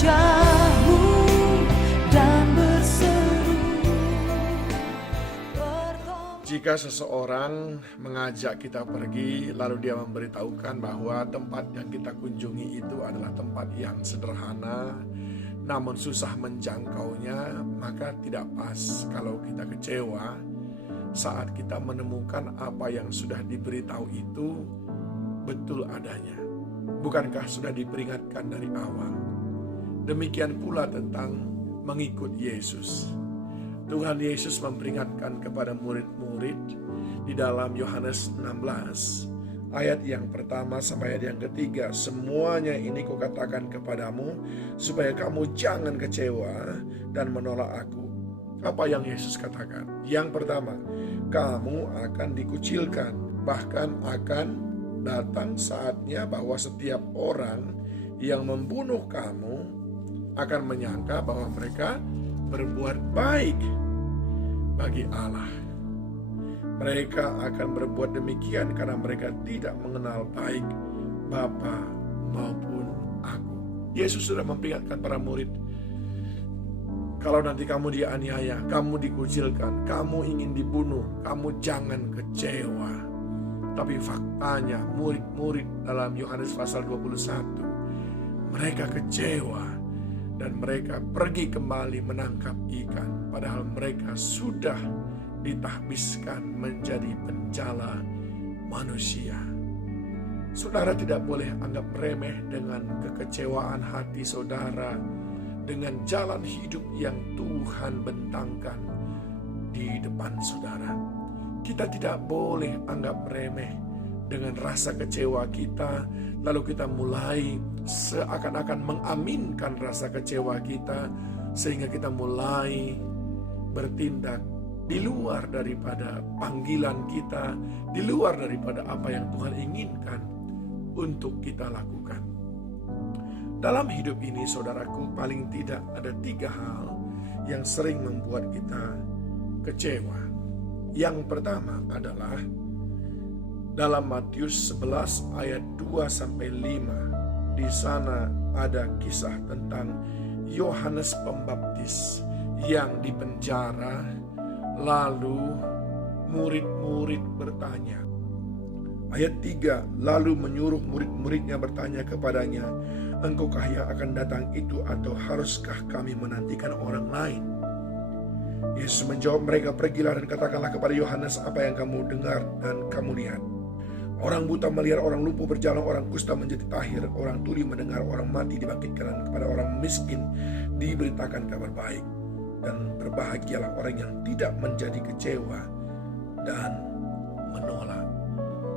wajahmu dan berseru Jika seseorang mengajak kita pergi, lalu dia memberitahukan bahwa tempat yang kita kunjungi itu adalah tempat yang sederhana, namun susah menjangkaunya, maka tidak pas kalau kita kecewa saat kita menemukan apa yang sudah diberitahu itu betul adanya. Bukankah sudah diperingatkan dari awal? Demikian pula tentang mengikut Yesus. Tuhan Yesus memperingatkan kepada murid-murid di dalam Yohanes 16 ayat yang pertama sampai ayat yang ketiga. Semuanya ini kukatakan kepadamu supaya kamu jangan kecewa dan menolak aku. Apa yang Yesus katakan? Yang pertama, kamu akan dikucilkan, bahkan akan datang saatnya bahwa setiap orang yang membunuh kamu akan menyangka bahwa mereka berbuat baik bagi Allah. Mereka akan berbuat demikian karena mereka tidak mengenal baik Bapa maupun aku. Yesus sudah memperingatkan para murid, kalau nanti kamu dianiaya, kamu dikucilkan, kamu ingin dibunuh, kamu jangan kecewa. Tapi faktanya murid-murid dalam Yohanes pasal 21, mereka kecewa. Dan mereka pergi kembali menangkap ikan. Padahal mereka sudah ditahbiskan menjadi penjala manusia. Saudara tidak boleh anggap remeh dengan kekecewaan hati saudara, dengan jalan hidup yang Tuhan bentangkan di depan saudara. Kita tidak boleh anggap remeh dengan rasa kecewa kita, lalu kita mulai seakan-akan mengaminkan rasa kecewa kita, sehingga kita mulai bertindak di luar daripada panggilan kita, di luar daripada apa yang Tuhan inginkan untuk kita lakukan. Dalam hidup ini, saudaraku, paling tidak ada 3 hal yang sering membuat kita kecewa. Yang pertama adalah dalam Matius 11 ayat 2-5, di sana ada kisah tentang Yohanes Pembaptis yang dipenjara, lalu murid-murid bertanya. Ayat 3, lalu menyuruh murid-muridnya bertanya kepadanya, engkaukah yang akan datang itu atau haruskah kami menantikan orang lain? Yesus menjawab mereka, pergilah dan katakanlah kepada Yohanes apa yang kamu dengar dan kamu lihat. Orang buta melihat, orang lumpuh berjalan, orang kusta menjadi tahir, orang tuli mendengar, orang mati dibangkitkan, dan kepada orang miskin diberitakan kabar baik. Dan berbahagialah orang yang tidak menjadi kecewa dan menolak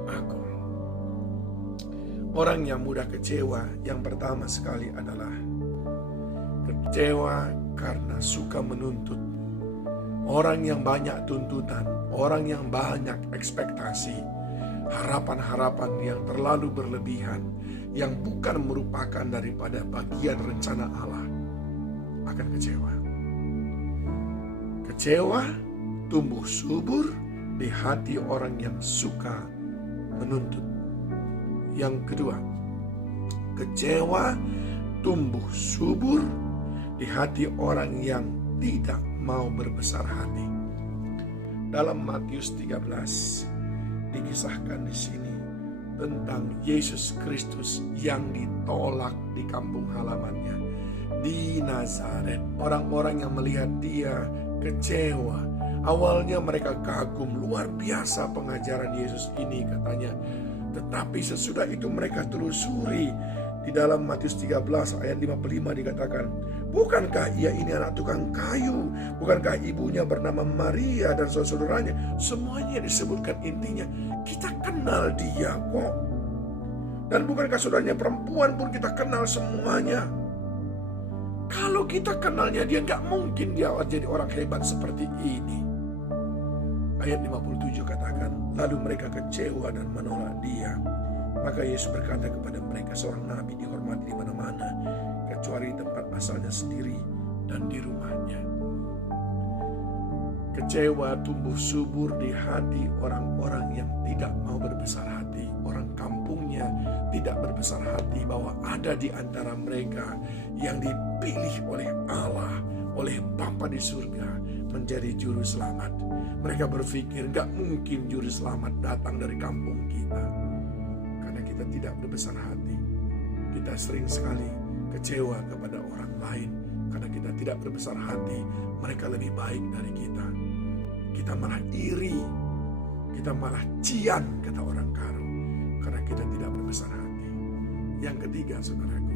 aku. Orang yang mudah kecewa yang pertama sekali adalah kecewa karena suka menuntut. Orang yang banyak tuntutan, orang yang banyak ekspektasi, harapan-harapan yang terlalu berlebihan, yang bukan merupakan daripada bagian rencana Allah, akan kecewa. Kecewa tumbuh subur di hati orang yang suka menuntut. Yang kedua, kecewa tumbuh subur di hati orang yang tidak mau berbesar hati. Dalam Matius 13 dikisahkan di sini tentang Yesus Kristus yang ditolak di kampung halamannya di Nazaret. Orang-orang yang melihat dia kecewa. Awalnya mereka kagum, luar biasa pengajaran Yesus ini katanya. Tetapi sesudah itu mereka telusuri. Di dalam Matius 13 ayat 55 dikatakan, bukankah ia ini anak tukang kayu? Bukankah ibunya bernama Maria dan saudara-saudaranya? Semuanya disebutkan, intinya kita kenal dia kok. Dan bukankah saudaranya perempuan pun kita kenal semuanya? Kalau kita kenalnya dia, gak mungkin dia jadi orang hebat seperti ini. Ayat 57 katakan, lalu mereka kecewa dan menolak dia. Maka Yesus berkata kepada mereka, seorang nabi dihormati di mana-mana, kecuali di tempat asalnya sendiri dan di rumahnya. Kecewa tumbuh subur di hati orang-orang yang tidak mau berbesar hati. Orang kampungnya tidak berbesar hati bahwa ada di antara mereka yang dipilih oleh Allah, oleh Bapa di surga menjadi juru selamat. Mereka berpikir gak mungkin juru selamat datang dari kampung kita. Karena kita tidak berbesar hati. Kita sering sekali kecewa kepada orang lain karena kita tidak berbesar hati. Mereka lebih baik dari kita. Kita malah iri, kita malah cian, kata orang Karo, karena kita tidak berbesar hati. Yang ketiga, saudaraku,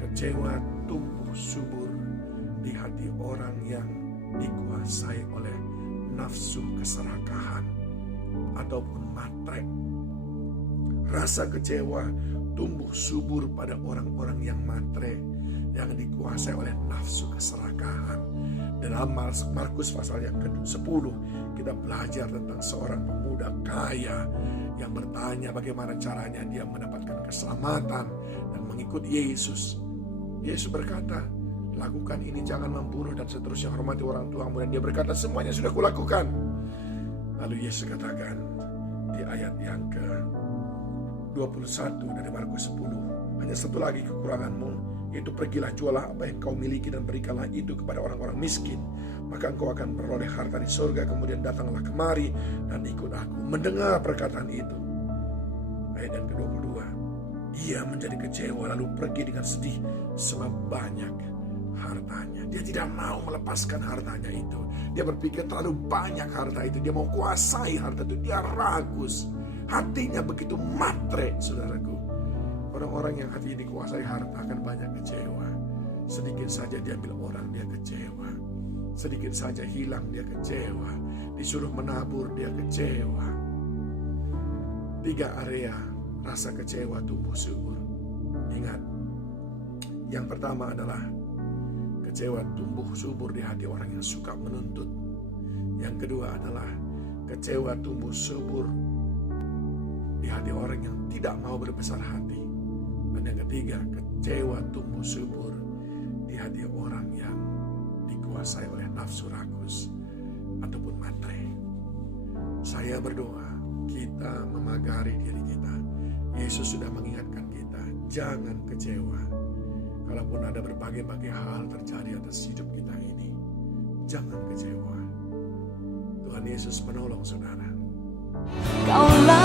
kecewa tumbuh subur di hati orang yang dikuasai oleh nafsu keserakahan ataupun matre. Rasa kecewa tumbuh subur pada orang-orang yang matre, yang dikuasai oleh nafsu keserakahan. Dalam Markus pasal yang ke-10 kita belajar tentang seorang pemuda kaya yang bertanya bagaimana caranya dia mendapatkan keselamatan dan mengikut Yesus. Yesus berkata, lakukan ini, jangan membunuh dan seterusnya, hormati orang tuamu. Dan dia berkata, semuanya sudah kulakukan. Lalu Yesus katakan di ayat yang ke-21 dari Markus 10, hanya satu lagi kekuranganmu, yaitu pergilah, jualah apa yang kau miliki dan berikanlah itu kepada orang-orang miskin, maka engkau akan beroleh harta di surga. Kemudian datanglah kemari dan ikut aku. Mendengar perkataan itu, ayat yang ke-22, ia menjadi kecewa lalu pergi dengan sedih sebab banyak hartanya. Dia tidak mau melepaskan hartanya itu. Dia berpikir terlalu banyak harta itu. Dia mau kuasai harta itu. Dia ragus. Hatinya begitu matre, saudaraku. Orang-orang yang hatinya dikuasai harta akan banyak kecewa. Sedikit saja diambil orang, dia kecewa. Sedikit saja hilang, dia kecewa. Disuruh menabur, dia kecewa. 3 area rasa kecewa tumbuh subur. Ingat, yang pertama adalah kecewa tumbuh subur di hati orang yang suka menuntut. Yang kedua adalah kecewa tumbuh subur di hati orang yang tidak mau berbesar hati. Dan yang ketiga, kecewa tumbuh subur di hati orang yang dikuasai oleh nafsu rakus ataupun matre. Saya berdoa kita memagari diri kita. Yesus sudah mengingatkan kita, jangan kecewa. Kalaupun ada berbagai-bagai hal terjadi atas hidup kita ini, jangan kecewa. Tuhan Yesus menolong saudara. Kaulah